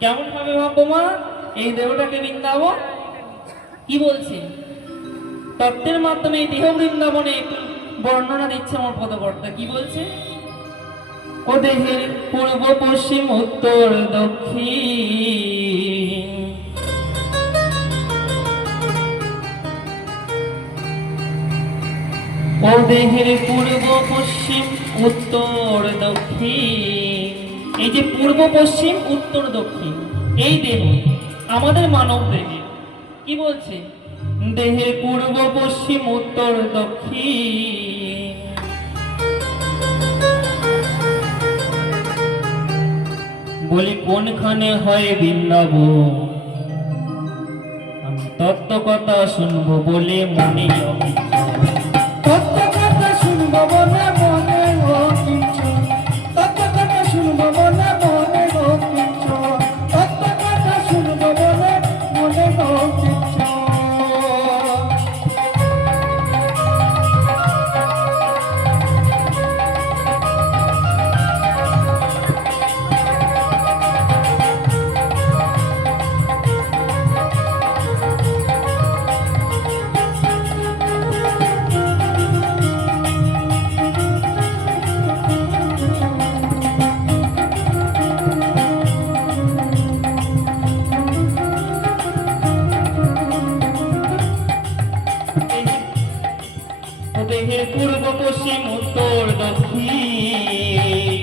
কেমন ভাবে ভাববো মা? এই দেহটাকে বৃন্দাবন? কি বলছে? তত্ত্বের মাধ্যমে এই দেহ বৃন্দাবনে বর্ণনা দিচ্ছে আমার পদকর্তা। কি বলছে? ও দেহের পূর্ব, পশ্চিম, উত্তর, দক্ষিণ। ও দেহের পূর্ব, পশ্চিম, উত্তর, দক্ষিণ। এই যে পূর্ব, পশ্চিম, উত্তর, দক্ষিণ, এই দেহ আমাদের মানব দেহে। কি বলছে? দেহের পূর্ব, পশ্চিম, উত্তর, দক্ষিণ। বলি, কোনখানে হয় বৃন্দাবন আমি তত্ত্ব কথা শুনব বলে মনে তত্ত্ব কথা শুনব মনে দেহের পূর্ব পশ্চিম উত্তর দক্ষিণ।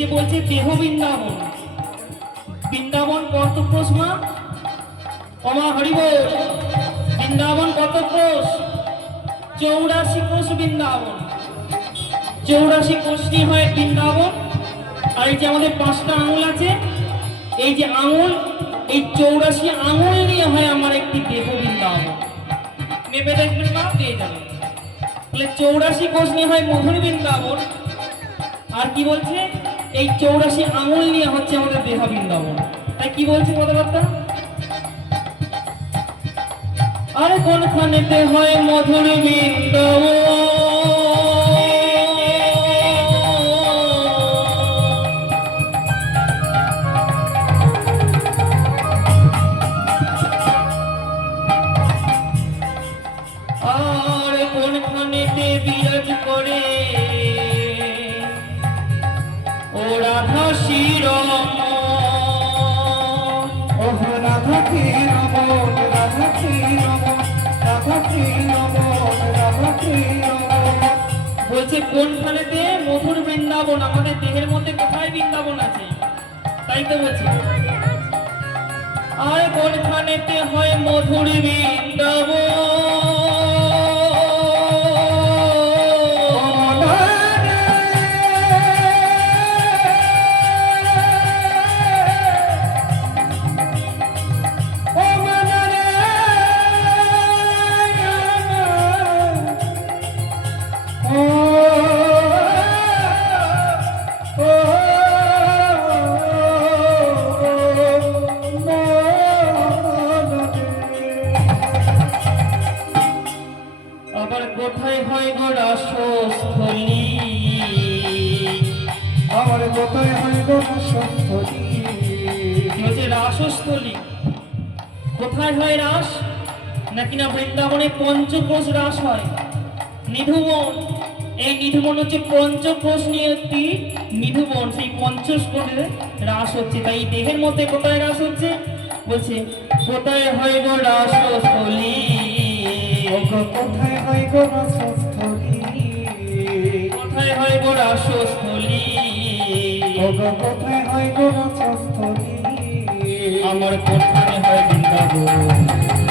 যে বলছে দেহ বৃন্দাবন। বৃন্দাবন কোষ মা। অমা হরিব বৃন্দাবন কোষ চৌরাশি কোষ বৃন্দাবন। চৌরাশি কোষ নিয়ে হয় বৃন্দাবন। আর এই যে আমাদের পাঁচটা আঙুল আছে, এই যে আঙুল, এই চৌরাশি আঙুল নিয়ে হয় আমার একটি দেহ বৃন্দাবন। মেপে দেখবেন না পেয়ে যাবেন তাহলে চৌরাশি কোষ নিয়ে হয় মধুর বৃন্দাবন। আর কি বলছে? এই চৌরাশি আঙুল নিয়ে হচ্ছে আমাদের দেহ বৃন্দাবন। তাই কি বলছে কথাবার্তা? আর কোনখানেতে হয় মধুর বৃন্দাবন? বলছে ফলেতে মধুর বৃন্দাবন? আমাদের দেহের মধ্যে কোথায় বৃন্দাবন আছে? তাই তো বলছি। আর কোনখানেতে হয় মধুর বৃন্দাবন? কোথায় হয় গোড়া সস্থলী আমার কোথায় হয় গোড়া যে রাসস্থলী? কোথায় হয় রাস? নাকি না বৃন্দাবনে পঞ্চকোষ রাস হয়? নিধুমন এই নিধুমন হচ্ছে পঞ্চকোষ নিয়ে একটি নিধুমন সেই পঞ্চকোষে রাস হচ্ছে। তাই দেহের মধ্যে কোথায় রাস হচ্ছে? বলছে কোথায় হয় গো রাসস্থলী? ওগো কোথায় হয় গো রাসস্থলী। কোথায় হয় গো রাসস্থলী। ওগো কোথায় হয় গো রাসস্থলী। আমার কোথায় হয় বৃন্দাবন?